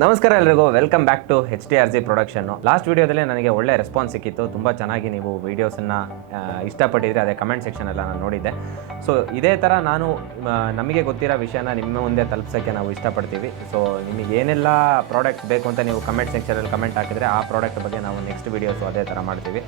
ನಮಸ್ಕಾರ ಎಲ್ರಿಗೂ, welcome back to HTRG production. Last ವೀಡಿಯೋದಲ್ಲಿ ನನಗೆ ಒಳ್ಳೆ ರೆಸ್ಪಾನ್ಸ್ ಸಿಕ್ಕಿತ್ತು. ತುಂಬ ಚೆನ್ನಾಗಿ ನೀವು ವೀಡಿಯೋಸನ್ನು ಇಷ್ಟಪಟ್ಟಿದ್ರೆ, ಅದೇ ಕಮೆಂಟ್ ಸೆಕ್ಷನ್ ಎಲ್ಲ ನಾನು ನೋಡಿದ್ದೆ. ಸೊ ಇದೇ ಥರ ನಾನು ನಮಗೆ ಗೊತ್ತಿರೋ ವಿಷಯನ ನಿಮ್ಮ ಮುಂದೆ ತಲುಪಿಸೋಕ್ಕೆ ನಾವು ಇಷ್ಟಪಡ್ತೀವಿ. ಸೊ ನಿಮಗೆ ಏನೆಲ್ಲ ಪ್ರಾಡಕ್ಟ್ ಬೇಕು ಅಂತ ನೀವು ಕಮೆಂಟ್ ಸೆಕ್ಷನಲ್ಲಿ ಕಮೆಂಟ್ ಹಾಕಿದರೆ ಆ ಪ್ರಾಡಕ್ಟ್ ಬಗ್ಗೆ ನಾವು ನೆಕ್ಸ್ಟ್ ವೀಡಿಯೋಸು ಅದೇ ಥರ ಮಾಡ್ತೀವಿ.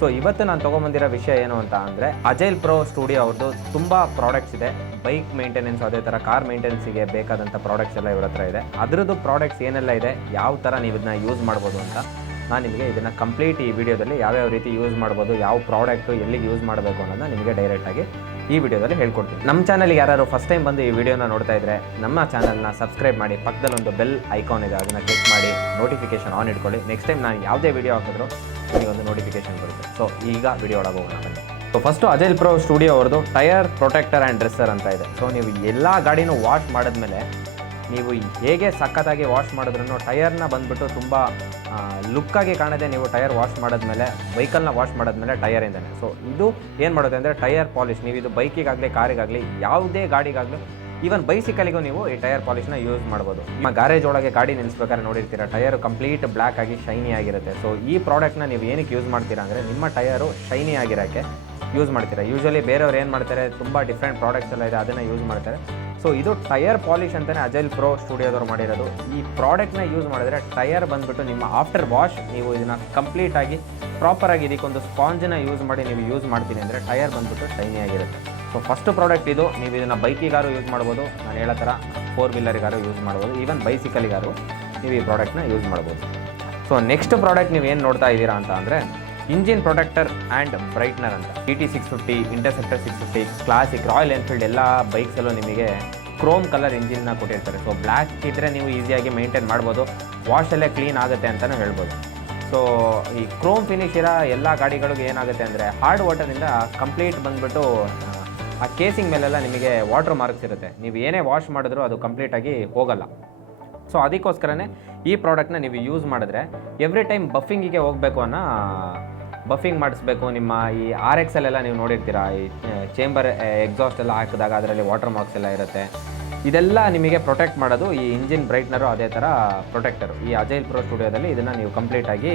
ಸೊ ಇವತ್ತು ನಾನು ತೊಗೊಂಬಂದಿರೋ ವಿಷಯ ಏನು ಅಂತ ಅಂದರೆ, ಅಜೈಲ್ ಪ್ರೋ ಸ್ಟುಡಿಯೋ ಅವ್ರದ್ದು ತುಂಬ ಪ್ರಾಡಕ್ಟ್ಸ್ ಇದೆ. ಬೈಕ್ ಮೇಂಟೆನೆನ್ಸ್, ಅದೇ ಥರ ಕಾರ್ ಮೇಂಟೆನೆನ್ಸಿಗೆ ಬೇಕಾದಂಥ ಪ್ರಾಡಕ್ಟ್ಸ್ ಎಲ್ಲ ಇವ್ರ ಹತ್ರ ಇದೆ. ಅದರದ್ದು ಪ್ರಾಡಕ್ಟ್ಸ್ ಏನೆಲ್ಲ ಇದೆ, ಯಾವ ಥರ ನೀವು ಇದನ್ನ ಯೂಸ್ ಮಾಡ್ಬೋದು ಅಂತ ನಾನು ನಿಮಗೆ ಇದನ್ನು ಕಂಪ್ಲೀಟ್ ಈ ವಿಡಿಯೋದಲ್ಲಿ ಯಾವ್ಯಾವ ರೀತಿ ಯೂಸ್ ಮಾಡ್ಬೋದು, ಯಾವ ಪ್ರಾಡಕ್ಟು ಎಲ್ಲಿಗೆ ಯೂಸ್ ಮಾಡಬೇಕು ಅನ್ನೋದನ್ನ ನಿಮಗೆ ಡೈರೆಕ್ಟಾಗಿ ಈ ವಿಡಿಯೋದಲ್ಲಿ ಹೇಳ್ಕೊಡ್ತೀನಿ. ನಮ್ಮ ಚಾನಲ್ಗೆ ಯಾರು ಫಸ್ಟ್ ಟೈಮ್ ಬಂದು ಈ ವಿಡಿಯೋನ ನೋಡ್ತಾ ಇದ್ದರೆ ನಮ್ಮ ಚಾನಲ್ನ ಸಬ್ಸ್ಕ್ರೈಬ್ ಮಾಡಿ, ಪಕ್ಕದಲ್ಲಿ ಒಂದು ಬೆಲ್ ಐಕಾನ್ ಇದೆ, ಅದನ್ನು ಕ್ಲಿಕ್ ಮಾಡಿ ನೋಟಿಫಿಕೇಶನ್ ಆನ್ ಇಟ್ಕೊಳ್ಳಿ. ನೆಕ್ಸ್ಟ್ ಟೈಮ್ ನಾನು ಯಾವುದೇ ವಿಡಿಯೋ ಹಾಕಿದ್ರು ನಿಮಗೊಂದು ನೋಟಿಫಿಕೇಶನ್ ಬರುತ್ತೆ. ಸೊ ಈಗ ವಿಡಿಯೋ ಒಳಗೆ ಹೋಗೋಣ ಬನ್ನಿ. So first agile pro studio ಅವ್ರದ್ದು ಟೈರ್ ಪ್ರೊಟೆಕ್ಟರ್ ಆ್ಯಂಡ್ ಡ್ರೆಸ್ಸರ್ ಅಂತ ಇದೆ. ಸೊ ನೀವು ಎಲ್ಲ ಗಾಡಿನೂ ವಾಶ್ ಮಾಡಿದ್ಮೇಲೆ ನೀವು ಹೇಗೆ ಸಖತ್ತಾಗಿ ವಾಶ್ ಮಾಡಿದ್ರೂ ಟೈರ್ನ ಬಂದುಬಿಟ್ಟು ತುಂಬ ಲುಕ್ಕಾಗಿ ಕಾಣದೆ ನೀವು ಟೈರ್ ವಾಶ್ ಮಾಡಿದ್ಮೇಲೆ, ವೆಹಿಕಲ್ನ ವಾಶ್ ಮಾಡಿದ್ಮೇಲೆ ಟೈರಿಂದನೇ. ಸೊ ಇದು ಏನು ಮಾಡೋದು ಅಂದರೆ ಟೈರ್ ಪಾಲಿಶ್. ನೀವು ಇದು ಬೈಕಿಗಾಗಲಿ ಕಾರಿಗಾಗಲಿ ಯಾವುದೇ ಗಾಡಿಗಾಗಲಿ, ಈವನ್ ಬೈಸಿಕಲಿಗೂ ನೀವು ಈ ಟೈರ್ ಪಾಲಿಷ್ನ ಯೂಸ್ ಮಾಡ್ಬೋದು. ನಿಮ್ಮ ಗ್ಯಾರೇಜ್ ಒಳಗೆ ಗಾಡಿ ನಿಲ್ಲಿಸ್ಬೇಕಾದ್ರೆ ನೋಡಿರ್ತೀರ, ಟೈರು ಕಂಪ್ಲೀಟ್ ಬ್ಲ್ಯಾಕ್ ಆಗಿ ಶೈನಿ ಆಗಿರುತ್ತೆ. ಸೊ ಈ ಪ್ರಾಡಕ್ಟ್ನ ನೀವು ಏನಕ್ಕೆ ಯೂಸ್ ಮಾಡ್ತೀರಾ ಅಂದರೆ, ನಿಮ್ಮ ಟೈರು ಶೈನಿ ಆಗಿರೋಕ್ಕೆ ಯೂಸ್ ಮಾಡ್ತೀರಾ. ಯೂಶ್ವಲಿ ಬೇರೆಯವ್ರು ಏನು ಮಾಡ್ತಾರೆ, ತುಂಬ ಡಿಫ್ರೆಂಟ್ ಪ್ರಾಡಕ್ಟ್ಸ್ ಎಲ್ಲ ಇದೆ, ಅದನ್ನು ಯೂಸ್ ಮಾಡ್ತಾರೆ. ಸೊ ಇದು ಟೈರ್ ಪಾಲಿಶ್ ಅಂತಲೇ ಅಜೈಲ್ ಪ್ರೋ ಸ್ಟುಡಿಯೋದವ್ರು ಮಾಡಿರೋದು. ಈ ಪ್ರಾಡಕ್ಟ್ನ ಯೂಸ್ ಮಾಡಿದ್ರೆ ಟೈರ್ ಬಂದುಬಿಟ್ಟು ನಿಮ್ಮ ಆಫ್ಟರ್ ವಾಶ್ ನೀವು ಇದನ್ನು ಕಂಪ್ಲೀಟಾಗಿ ಪ್ರಾಪರಾಗಿ ಇದಕ್ಕೊಂದು ಸ್ಪಾಂಜನ್ನ ಯೂಸ್ ಮಾಡಿ ನೀವು ಯೂಸ್ ಮಾಡ್ತೀನಿ ಅಂದರೆ ಟೈರ್ ಬಂದುಬಿಟ್ಟು ಶೈನಿ ಆಗಿರುತ್ತೆ. ಸೊ ಫಸ್ಟ್ ಪ್ರಾಡಕ್ಟ್ ಇದು. ನೀವು ಇದನ್ನು ಬೈಕಿಗಾರು ಯೂಸ್ ಮಾಡ್ಬೋದು, ನಾನು ಹೇಳೋ ಥರ 4 ವೀಲರಿಗಾರು ಯೂಸ್ ಮಾಡ್ಬೋದು, ಈವನ್ ಬೈಸಿಕಲಿಗಾರು ನೀವು ಈ ಪ್ರಾಡಕ್ಟ್ನ ಯೂಸ್ ಮಾಡ್ಬೋದು. ಸೊ ನೆಕ್ಸ್ಟ್ ಪ್ರಾಡಕ್ಟ್ ನೀವು ಏನು ನೋಡ್ತಾ ಇದ್ದೀರಾ ಅಂತ ಅಂದರೆ, ಇಂಜಿನ್ ಪ್ರೊಟೆಕ್ಟರ್ ಆ್ಯಂಡ್ ಬ್ರೈಟ್ನರ್ ಅಂತ. GT 650, interceptor 650, classic, royal Enfield ಎಲ್ಲ ಬೈಕ್ಸಲ್ಲೂ ನಿಮಗೆ ಕ್ರೋಮ್ ಕಲರ್ ಇಂಜಿನ್ನ ಕೊಟ್ಟಿರ್ತಾರೆ. ಸೊ ಬ್ಲ್ಯಾಕ್ ಇದ್ದರೆ ನೀವು ಈಸಿಯಾಗಿ ಮೇಂಟೈನ್ ಮಾಡ್ಬೋದು, ವಾಶಲ್ಲೇ ಕ್ಲೀನ್ ಆಗುತ್ತೆ ಅಂತಲೂ ಹೇಳ್ಬೋದು. ಸೊ ಈ ಕ್ರೋಮ್ ಫಿನಿಶ್ ಇರೋ ಎಲ್ಲ ಗಾಡಿಗಳಿಗೂ ಏನಾಗುತ್ತೆ ಅಂದರೆ, ಹಾರ್ಡ್ ವಾಟರಿಂದ ಕಂಪ್ಲೀಟ್ ಬಂದುಬಿಟ್ಟು ಆ ಕೇಸಿಂಗ್ ಮೇಲೆಲ್ಲ ನಿಮಗೆ ವಾಟರ್ ಮಾರ್ಕ್ಸ್ ಇರುತ್ತೆ. ನೀವು ಏನೇ ವಾಶ್ ಮಾಡಿದ್ರೂ ಅದು ಕಂಪ್ಲೀಟಾಗಿ ಹೋಗಲ್ಲ. ಸೊ ಅದಕ್ಕೋಸ್ಕರನೇ ಈ ಪ್ರಾಡಕ್ಟ್ನ ನೀವು ಯೂಸ್ ಮಾಡಿದ್ರೆ ಎವ್ರಿ ಟೈಮ್ ಬಫಿಂಗಿಗೆ ಹೋಗಬೇಕು ಬಫಿಂಗ್ ಮಾಡಿಸ್ಬೇಕು. ನಿಮ್ಮ ಈ RX-ಅಲ್ಲೆಲ್ಲ ನೀವು ನೋಡಿರ್ತೀರ, ಈ ಚೇಂಬರ್ ಎಕ್ಸಾಸ್ಟ್ ಎಲ್ಲ ಹಾಕಿದಾಗ ಅದರಲ್ಲಿ ವಾಟರ್ ಮಾರ್ಕ್ಸ್ ಎಲ್ಲ ಇರುತ್ತೆ. ಇದೆಲ್ಲ ನಿಮಗೆ ಪ್ರೊಟೆಕ್ಟ್ ಮಾಡೋದು ಈ ಇಂಜಿನ್ ಬ್ರೈಟ್ನರು, ಅದೇ ಥರ ಪ್ರೊಟೆಕ್ಟರು. ಈ ಅಜೈಲ್ ಪ್ರೋ ಸ್ಟುಡಿಯೋದಲ್ಲಿ ಇದನ್ನು ನೀವು ಕಂಪ್ಲೀಟಾಗಿ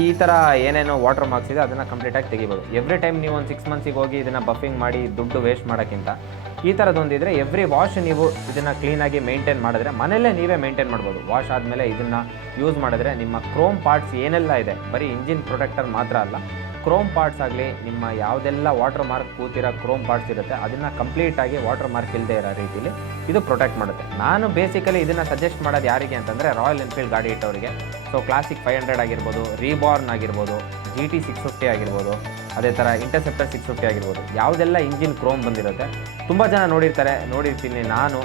ಈ ಥರ ಏನೇನೋ ವಾಟರ್ ಮಾರ್ಕ್ಸ್ ಇದೆ ಅದನ್ನು ಕಂಪ್ಲೀಟಾಗಿ ತೆಗಿಬೋದು. ಎವ್ರಿ ಟೈಮ್ ನೀವು ಒಂದು 6 ಮಂತ್ಸಿಗೆ ಹೋಗಿ ಇದನ್ನು ಬಫಿಂಗ್ ಮಾಡಿ ದುಡ್ಡು ವೇಸ್ಟ್ ಮಾಡೋಕ್ಕಿಂತ ಈ ಥರದೊಂದಿದ್ರೆ ಎವ್ರಿ ವಾಶ್ ನೀವು ಇದನ್ನು ಕ್ಲೀನಾಗಿ ಮೇಂಟೈನ್ ಮಾಡಿದ್ರೆ, ಮನೆಯಲ್ಲೇ ನೀವೇ ಮೇಂಟೈನ್ ಮಾಡ್ಬೋದು. ವಾಶ್ ಆದಮೇಲೆ ಇದನ್ನು ಯೂಸ್ ಮಾಡಿದ್ರೆ ನಿಮ್ಮ ಕ್ರೋಮ್ ಪಾರ್ಟ್ಸ್ ಏನೆಲ್ಲ ಇದೆ, ಬರೀ ಇಂಜಿನ್ ಪ್ರೊಟೆಕ್ಟರ್ ಮಾತ್ರ ಅಲ್ಲ, ಕ್ರೋಮ್ ಪಾರ್ಟ್ಸ್ ಆಗಲಿ, ನಿಮ್ಮ ಯಾವುದೆಲ್ಲ ವಾಟರ್ ಮಾರ್ಕ್ ಕೂತಿರೋ ಕ್ರೋಮ್ ಪಾರ್ಟ್ಸ್ ಇರುತ್ತೆ ಅದನ್ನು ಕಂಪ್ಲೀಟಾಗಿ ವಾಟರ್ ಮಾರ್ಕ್ ಇಲ್ಲದೆ ಇರೋ ರೀತಿಲಿ ಇದು ಪ್ರೊಟೆಕ್ಟ್ ಮಾಡುತ್ತೆ. ನಾನು ಬೇಸಿಕಲಿ ಇದನ್ನು ಸಜೆಸ್ಟ್ ಮಾಡೋದು ಯಾರಿಗೆ ಅಂತಂದರೆ, ರಾಯಲ್ ಎನ್ಫೀಲ್ಡ್ ಗಾಡಿ ಇಟ್ಟವರಿಗೆ. ಸೊ ಕ್ಲಾಸಿಕ್ 500 ಆಗಿರ್ಬೋದು, ರೀಬಾರ್ನ್ ಆಗಿರ್ಬೋದು, GT 650 ಆಗಿರ್ಬೋದು, ಅದೇ ಥರ ಇಂಟರ್ಸೆಪ್ಟರ್ 650 ಆಗಿರ್ಬೋದು, ಯಾವುದೆಲ್ಲ ಇಂಜಿನ್ ಕ್ರೋಮ್ ಬಂದಿರುತ್ತೆ. ತುಂಬ ಜನ ನೋಡಿರ್ತೀನಿ ನಾನು,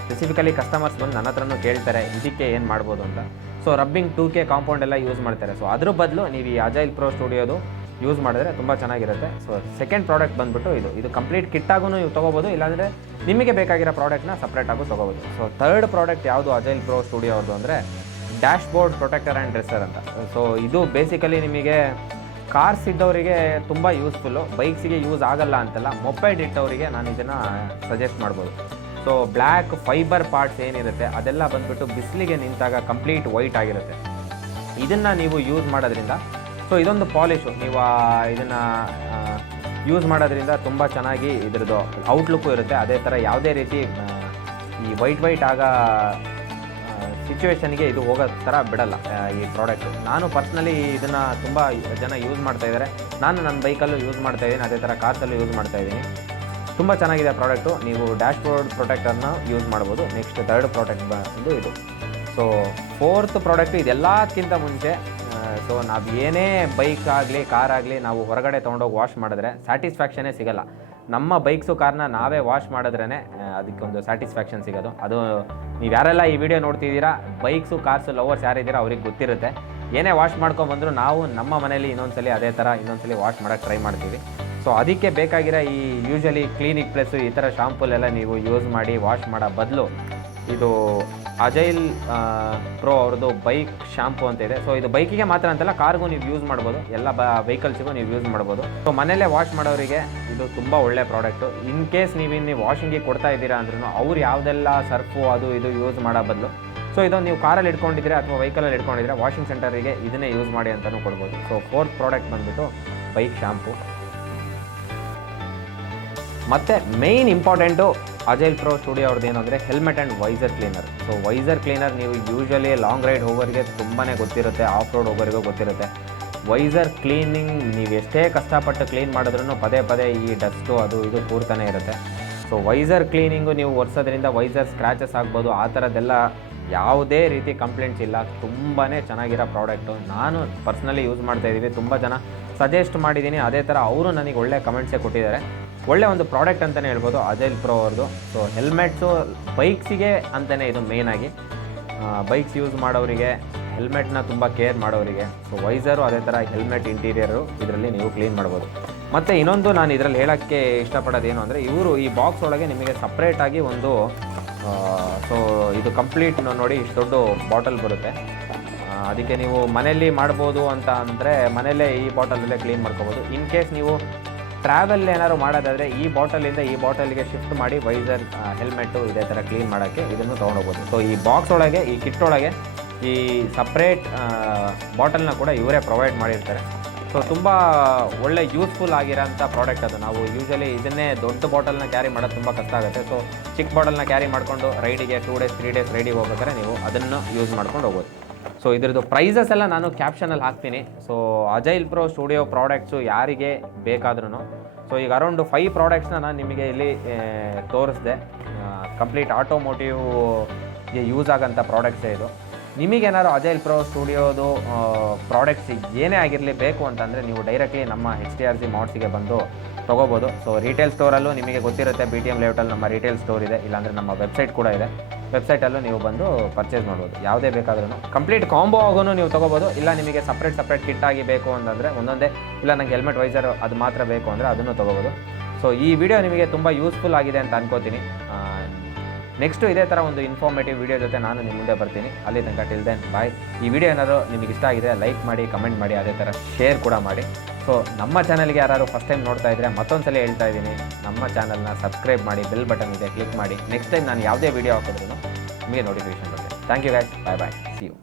ಸ್ಪೆಸಿಫಿಕಲಿ ಕಸ್ಟಮರ್ಸ್ ಬಂದು ನನ್ನ ಹತ್ರನೂ ಕೇಳ್ತಾರೆ ಇದಕ್ಕೆ ಏನು ಮಾಡ್ಬೋದು ಅಂತ. ಸೊ ರಬ್ಬಿಂಗ್ 2K ಕಾಂಪೌಂಡ್ ಎಲ್ಲ ಯೂಸ್ ಮಾಡ್ತಾರೆ. ಸೊ ಅದ್ರ ಬದಲು ನೀವು ಈ ಅಜೈಲ್ ಪ್ರೋ ಸ್ಟುಡಿಯೋದು ಯೂಸ್ ಮಾಡಿದ್ರೆ ತುಂಬ ಚೆನ್ನಾಗಿರುತ್ತೆ. ಸೊ ಸೆಕೆಂಡ್ ಪ್ರಾಡಕ್ಟ್ ಬಂದುಬಿಟ್ಟು ಇದು ಕಂಪ್ಲೀಟ್ ಕಿಟ್ಟಾಗೂ ನೀವು ತೊಗೋಬೋದು, ಇಲ್ಲಾಂದರೆ ನಿಮಗೆ ಬೇಕಾಗಿರೋ ಪ್ರಾಡಕ್ಟ್ನ ಸಪ್ರೇಟಾಗೂ ತೊಗೋಬೋದು. ಸೊ ಥರ್ಡ್ ಪ್ರಾಡಕ್ಟ್ ಯಾವುದು ಅಜೈಲ್ ಪ್ರೋ ಸ್ಟುಡಿಯೋ ಅವ್ರದ್ದು ಅಂದರೆ, dash board protector and dresser ಅಂತ. ಸೊ ಇದು ಬೇಸಿಕಲಿ ನಿಮಗೆ ಕಾರ್ಸ್ ಇದ್ದವರಿಗೆ ತುಂಬ ಯೂಸ್ಫುಲ್ಲು, ಬೈಕ್ಸಿಗೆ ಯೂಸ್ ಆಗಲ್ಲ ಅಂತಲ್ಲ, ಮೊಪೈಡ್ ಇಟ್ಟವರಿಗೆ ನಾನು ಇದನ್ನು ಸಜೆಸ್ಟ್ ಮಾಡ್ಬೋದು. ಸೊ ಬ್ಲ್ಯಾಕ್ ಫೈಬರ್ ಪಾರ್ಟ್ಸ್ ಏನಿರುತ್ತೆ ಅದೆಲ್ಲ ಬಂದುಬಿಟ್ಟು ಬಿಸಿಲಿಗೆ ನಿಂತಾಗ ಕಂಪ್ಲೀಟ್ ವೈಟ್ ಆಗಿರುತ್ತೆ. ಇದನ್ನು ನೀವು ಯೂಸ್ ಮಾಡೋದ್ರಿಂದ, ಸೊ ಇದೊಂದು ಪಾಲಿಶು, ನೀವು ಇದನ್ನು ಯೂಸ್ ಮಾಡೋದ್ರಿಂದ ತುಂಬ ಚೆನ್ನಾಗಿ ಇದ್ರದ್ದು ಔಟ್ಲುಕ್ಕು ಇರುತ್ತೆ. ಅದೇ ಥರ ಯಾವುದೇ ರೀತಿ ಈ ವೈಟ್ ಆಗ ಸಿಚುವೇಷನ್ಗೆ ಇದು ಹೋಗೋ ಥರ ಬಿಡಲ್ಲ ಈ ಪ್ರಾಡಕ್ಟು. ನಾನು ಪರ್ಸ್ನಲಿ ಇದನ್ನು ತುಂಬ ಜನ ಯೂಸ್ ಮಾಡ್ತಾಯಿದ್ದಾರೆ, ನಾನು ನನ್ನ ಬೈಕಲ್ಲೂ ಯೂಸ್ ಮಾಡ್ತಾಯಿದ್ದೀನಿ, ಅದೇ ಥರ ಕಾರ್ಸಲ್ಲೂ ಯೂಸ್ ಮಾಡ್ತಾಯಿದ್ದೀನಿ. ತುಂಬ ಚೆನ್ನಾಗಿದೆ ಪ್ರಾಡಕ್ಟು. ನೀವು ಡ್ಯಾಶ್ ಬೋರ್ಡ್ ಪ್ರೊಟೆಕ್ಟರ್ನ ಯೂಸ್ ಮಾಡ್ಬೋದು. ನೆಕ್ಸ್ಟ್ ಥರ್ಡ್ ಪ್ರಾಡಕ್ಟ್ ಬಂದು ಇದು. ಸೊ ಫೋರ್ತ್ ಪ್ರಾಡಕ್ಟು, ಇದೆಲ್ಲಕ್ಕಿಂತ ಮುಂಚೆ ಸೊ ನಾವು ಏನೇ ಬೈಕ್ ಆಗಲಿ ಕಾರ್ ಆಗಲಿ ನಾವು ಹೊರಗಡೆ ತೊಗೊಂಡೋಗಿ ವಾಶ್ ಮಾಡಿದ್ರೆ ಸ್ಯಾಟಿಸ್ಫ್ಯಾಕ್ಷನೇ ಸಿಗೋಲ್ಲ. ನಮ್ಮ ಬೈಕ್ಸು ಕಾರ್ನ ನಾವೇ ವಾಶ್ ಮಾಡಿದ್ರೇ ಅದಕ್ಕೊಂದು ಸ್ಯಾಟಿಸ್ಫ್ಯಾಕ್ಷನ್ ಸಿಗೋದು. ಅದು ನೀವು ಯಾರೆಲ್ಲ ಈ ವಿಡಿಯೋ ನೋಡ್ತಿದ್ದೀರಾ, ಬೈಕ್ಸು ಕಾರ್ಸು ಲವರ್ಸ್ ಯಾರಿದ್ದೀರಾ ಅವ್ರಿಗೆ ಗೊತ್ತಿರುತ್ತೆ. ಏನೇ ವಾಶ್ ಮಾಡ್ಕೊಂಬಂದರೂ ನಾವು ನಮ್ಮ ಮನೇಲಿ ಇನ್ನೊಂದ್ಸಲಿ ಅದೇ ಥರ ಇನ್ನೊಂದ್ಸಲಿ ವಾಶ್ ಮಾಡೋಕ್ಕೆ ಟ್ರೈ ಮಾಡ್ತೀವಿ. ಸೊ ಅದಕ್ಕೆ ಬೇಕಾಗಿರೋ ಈ ಯೂಶ್ವಲಿ ಕ್ಲಿನಿಕ್ ಪ್ಲಸ್ಸು ಈ ಥರ ಶಾಂಪೂಲೆಲ್ಲ ನೀವು ಯೂಸ್ ಮಾಡಿ ವಾಶ್ ಮಾಡೋ ಬದಲು ಇದು ಅಜೈಲ್ ಪ್ರೋ ಅವ್ರದ್ದು ಬೈಕ್ ಶಾಂಪು ಅಂತ ಇದೆ. ಸೊ ಇದು ಬೈಕಿಗೆ ಮಾತ್ರ ಅಂತಲ್ಲ, ಕಾರ್ಗೂ ನೀವು ಯೂಸ್ ಮಾಡ್ಬೋದು, ಎಲ್ಲ ವೆಹಿಕಲ್ಸಿಗೂ ನೀವು ಯೂಸ್ ಮಾಡ್ಬೋದು. ಸೊ ಮನೆಯಲ್ಲೇ ವಾಶ್ ಮಾಡೋರಿಗೆ ಇದು ತುಂಬ ಒಳ್ಳೆ ಪ್ರಾಡಕ್ಟು. ಇನ್ ಕೇಸ್ ನೀವು ವಾಷಿಂಗಿಗೆ ಕೊಡ್ತಾ ಇದ್ದೀರಾ ಅಂದ್ರೂ ಅವ್ರು ಯಾವುದೆಲ್ಲ ಸರ್ಫು ಅದು ಇದು ಯೂಸ್ ಮಾಡೋ ಬದಲು ಸೊ ಇದೊಂದು ನೀವು ಕಾರಲ್ಲಿ ಇಟ್ಕೊಂಡಿದ್ರೆ ಅಥವಾ ವೆಹಿಕಲಲ್ಲಿ ಇಟ್ಕೊಂಡಿದ್ರೆ ವಾಷಿಂಗ್ ಸೆಂಟರಿಗೆ ಇದನ್ನೇ ಯೂಸ್ ಮಾಡಿ ಅಂತಲೂ ಕೊಡ್ಬೋದು. ಸೊ ಫೋರ್ತ್ ಪ್ರಾಡಕ್ಟ್ ಬಂದುಬಿಟ್ಟು ಬೈಕ್ ಶಾಂಪು. ಮತ್ತು main important agile pro studio ಅವ್ರದ್ದು ಏನು ಅಂದರೆ helmet and visor cleaner. So visor cleaner ನೀವು ಯೂಶ್ವಲಿ ಲಾಂಗ್ ರೈಡ್ ಹೋಗೋರಿಗೆ ತುಂಬಾ ಗೊತ್ತಿರುತ್ತೆ, ಆಫ್ ರೋಡ್ ಹೋಗೋರಿಗೂ ಗೊತ್ತಿರುತ್ತೆ. ವೈಸರ್ ಕ್ಲೀನಿಂಗ್ ನೀವು ಎಷ್ಟೇ ಕಷ್ಟಪಟ್ಟು ಕ್ಲೀನ್ ಮಾಡಿದ್ರೂ ಪದೇ ಪದೇ ಈ ಡಸ್ಟು ಅದು ಇದು ಕೂರ್ತಾನೆ ಇರುತ್ತೆ. ಸೊ ವೈಸರ್ ಕ್ಲೀನಿಂಗು ನೀವು ಒರೆಸೋದ್ರಿಂದ ವೈಸರ್ ಸ್ಕ್ರ್ಯಾಚಸ್ ಆಗ್ಬೋದು, ಆ ಥರದ್ದೆಲ್ಲ ಯಾವುದೇ ರೀತಿ ಕಂಪ್ಲೇಂಟ್ಸ್ ಇಲ್ಲ. ತುಂಬಾ ಚೆನ್ನಾಗಿರೋ ಪ್ರಾಡಕ್ಟು. ನಾನು ಪರ್ಸ್ನಲಿ ಯೂಸ್ ಮಾಡ್ತಾಯಿದ್ದೀವಿ, ತುಂಬ ಜನ ಸಜೆಸ್ಟ್ ಮಾಡಿದ್ದೀನಿ, ಅದೇ ಥರ ಅವರು ನನಗೆ ಒಳ್ಳೆ ಕಮೆಂಟ್ಸೇ ಕೊಟ್ಟಿದ್ದಾರೆ. ಒಳ್ಳೆ ಒಂದು ಪ್ರಾಡಕ್ಟ್ ಅಂತಲೇ ಹೇಳ್ಬೋದು ಅಜೈಲ್ ಪ್ರೋ ಅವ್ರದ್ದು. ಸೊ ಹೆಲ್ಮೆಟ್ಸು ಬೈಕ್ಸಿಗೆ ಅಂತಲೇ ಇದು ಮೇಯ್ನಾಗಿ ಬೈಕ್ಸ್ ಯೂಸ್ ಮಾಡೋರಿಗೆ, ಹೆಲ್ಮೆಟ್ನ ತುಂಬ ಕೇರ್ ಮಾಡೋರಿಗೆ. ಸೊ ವೈಸರು ಅದೇ ಥರ ಹೆಲ್ಮೆಟ್ ಇಂಟೀರಿಯರು ಇದರಲ್ಲಿ ನೀವು ಕ್ಲೀನ್ ಮಾಡ್ಬೋದು. ಮತ್ತು ಇನ್ನೊಂದು ನಾನು ಇದರಲ್ಲಿ ಹೇಳೋಕ್ಕೆ ಇಷ್ಟಪಡೋದೇನು ಅಂದರೆ, ಇವರು ಈ ಬಾಕ್ಸ್ ಒಳಗೆ ನಿಮಗೆ ಸಪ್ರೇಟಾಗಿ ಒಂದು ಸೊ ಇದು ಕಂಪ್ಲೀಟ್ ನೋಡಿ ಇಷ್ಟು ದೊಡ್ಡ ಬಾಟಲ್ ಬರುತ್ತೆ. ಅದಕ್ಕೆ ನೀವು ಮನೆಯಲ್ಲಿ ಮಾಡ್ಬೋದು ಅಂತ ಅಂದರೆ ಮನೆಯಲ್ಲೇ ಈ ಬಾಟಲಲ್ಲೇ ಕ್ಲೀನ್ ಮಾಡ್ಕೋಬೋದು. ಇನ್ ಕೇಸ್ ನೀವು ಟ್ರಾವೆಲ್ ಏನಾದ್ರು ಮಾಡೋದಾದರೆ ಈ ಬಾಟಲಿಂದ ಈ ಬಾಟಲ್ಗೆ ಶಿಫ್ಟ್ ಮಾಡಿ ವೈಸರ್ ಹೆಲ್ಮೆಟ್ಟು ಇದೇ ಥರ ಕ್ಲೀನ್ ಮಾಡೋಕ್ಕೆ ಇದನ್ನು ತೊಗೊಂಡೋಗ್ಬೋದು. ಸೊ ಈ ಬಾಕ್ಸ್ ಒಳಗೆ, ಈ ಕಿಟ್ ಒಳಗೆ ಈ ಸಪ್ರೇಟ್ ಬಾಟಲ್ನ ಕೂಡ ಇವರೇ ಪ್ರೊವೈಡ್ ಮಾಡಿರ್ತಾರೆ. ಸೊ ತುಂಬ ಒಳ್ಳೆ ಯೂಸ್ಫುಲ್ ಆಗಿರೋಂಥ ಪ್ರಾಡಕ್ಟ್ ಅದು. ನಾವು ಯೂಶ್ವಲಿ ಇದನ್ನೇ ದೊಡ್ಡ ಬಾಟಲ್ನ ಕ್ಯಾರಿ ಮಾಡೋದು ತುಂಬ ಕಷ್ಟ ಆಗುತ್ತೆ. ಸೊ ಚಿಕ್ಕ ಬಾಟಲ್ನ ಕ್ಯಾರಿ ಮಾಡಿಕೊಂಡು ರೈಡಿಗೆ 2 ಡೇಸ್ 3 ಡೇಸ್ ರೈಡಿಗೆ ಹೋಗ್ಬೇಕಾದ್ರೆ ನೀವು ಅದನ್ನು ಯೂಸ್ ಮಾಡ್ಕೊಂಡು ಹೋಗ್ಬೋದು. ಸೊ ಇದ್ರದ್ದು ಪ್ರೈಸಸ್ ಎಲ್ಲ ನಾನು ಕ್ಯಾಪ್ಷನಲ್ಲಿ ಹಾಕ್ತೀನಿ. So agile pro studio products ಯಾರಿಗೆ ಬೇಕಾದ್ರೂ, ಸೊ ಈಗ ಅರೌಂಡ್ 5 ಪ್ರಾಡಕ್ಟ್ಸ್ನ ನಾನು ನಿಮಗೆ ಇಲ್ಲಿ ತೋರಿಸಿದೆ. ಕಂಪ್ಲೀಟ್ ಆಟೋಮೋಟಿವ್ಗೆ ಯೂಸ್ ಆಗೋಂಥ ಪ್ರಾಡಕ್ಟ್ಸೇ ಇದು. ನಿಮಗೇನಾದ್ರು ಅಜೈಲ್ ಪ್ರೋ ಸ್ಟುಡಿಯೋದು ಪ್ರಾಡಕ್ಟ್ಸ್ ಏನೇ ಆಗಿರಲಿ ಬೇಕು ಅಂತಂದರೆ ನೀವು ಡೈರೆಕ್ಟ್ಲಿ ನಮ್ಮ HTRC ಮಾರ್ಟ್ಸಿಗೆ ಬಂದು ತೊಗೋಬೋದು. ಸೊ ರಿಟೇಲ್ ಸ್ಟೋರಲ್ಲೂ ನಿಮಗೆ ಗೊತ್ತಿರುತ್ತೆ, BTM ಲೇಔಟಲ್ಲಿ ನಮ್ಮ ರಿಟೇಲ್ ಸ್ಟೋರ್ ಇದೆ, ಇಲ್ಲಾಂದರೆ ನಮ್ಮ ವೆಬ್ಸೈಟ್ ಕೂಡ ಇದೆ. ವೆಬ್ಸೈಟಲ್ಲೂ ನೀವು ಬಂದು ಪರ್ಚೇಸ್ ಮಾಡ್ಬೋದು. ಯಾವುದೇ ಬೇಕಾದ್ರೂ ಕಂಪ್ಲೀಟ್ ಕಾಂಬೋ ಆಗೂ ನೀವು ತೊಗೋಬೋದು. ಇಲ್ಲ ನಿಮಗೆ ಸಪ್ರೇಟ್ ಕಿಟ್ ಆಗಿ ಬೇಕು ಅಂತಂದರೆ ಒಂದೊಂದೇ, ಇಲ್ಲ ನನಗೆ ಹೆಲ್ಮೆಟ್ ವೈಸರ್ ಅದು ಮಾತ್ರ ಬೇಕು ಅಂದರೆ ಅದನ್ನು ತೊಗೋಬೋದು. ಸೊ ಈ ವಿಡಿಯೋ ನಿಮಗೆ ತುಂಬ ಯೂಸ್ಫುಲ್ ಆಗಿದೆ ಅಂತ ಅನ್ಕೋತೀನಿ. ನೆಕ್ಸ್ಟು ಇದೇ ಥರ ಒಂದು ಇನ್ಫಾರ್ಮೇಟಿವ್ ವಿಡಿಯೋ ಜೊತೆ ನಾನು ನಿಮ್ಮ ಮುಂದೆ ಬರ್ತೀನಿ. ಅಲ್ಲಿ ತನಕ ಟಿಲ್ ದೆನ್ ಬಾಯ್. ಈ ವಿಡಿಯೋ ಏನಾದರೂ ನಿಮಗೆ ಇಷ್ಟ ಆಗಿದೆ ಲೈಕ್ ಮಾಡಿ, ಕಮೆಂಟ್ ಮಾಡಿ, ಅದೇ ಥರ ಶೇರ್ ಕೂಡ ಮಾಡಿ. ಸೊ ನಮ್ಮ ಚಾನಲ್ಗೆ ಯಾರು ಫಸ್ಟ್ ಟೈಮ್ ನೋಡ್ತಾ ಇದ್ದರೆ ಮತ್ತೊಂದು ಸಲ ಹೇಳ್ತಾ ಇದ್ದೀನಿ, ನಮ್ಮ ಚಾನಲ್ನ ಸಬ್ಸ್ಕ್ರೈಬ್ ಮಾಡಿ, ಬೆಲ್ ಬಟನ್ ಇದೆ ಕ್ಲಿಕ್ ಮಾಡಿ. ನೆಕ್ಸ್ಟ್ ಟೈಮ್ ನಾನು ಯಾವುದೇ ವಿಡಿಯೋ ಹಾಕಿದ್ರೂ ನಿಮಗೆ ನೋಟಿಫಿಕೇಷನ್ ಬರುತ್ತೆ. Thank you guys, bye bye, see you.